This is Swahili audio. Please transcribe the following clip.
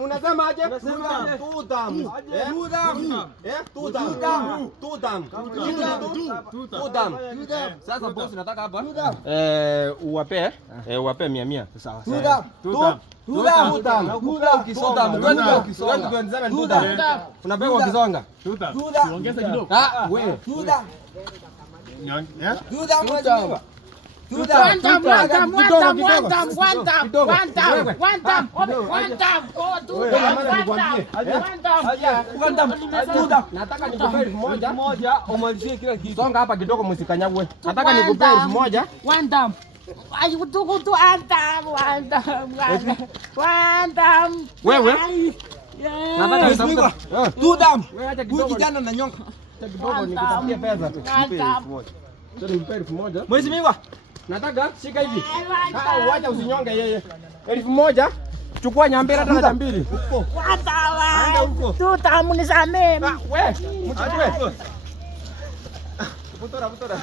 Unasema aje? Sasa boss nataka hapa uwape 100. Sawa sawa. Unapewa ukisonga. Ongeza kidogo. Wewe. Nataka nikupe 1,000 umalizie kila kitu. Songa hapa kidogo msikanyagwe. Nataka nikupe 1,000. One dam. Ayo kutu antam. Wewe? Nataka nisamka. Tudam. Wewe acha kidogo. Kijana na nyonga. Acha kidogo nikutafutie pesa tu. Sasa nipe 1,000. Mwezi miwa. Nataka shika hivi. Wacha usinyonge yeye. 1,000. Chukua nyambera hata na 2. Anda huko. Tutam nisamee. Wewe, mchukue. Butora.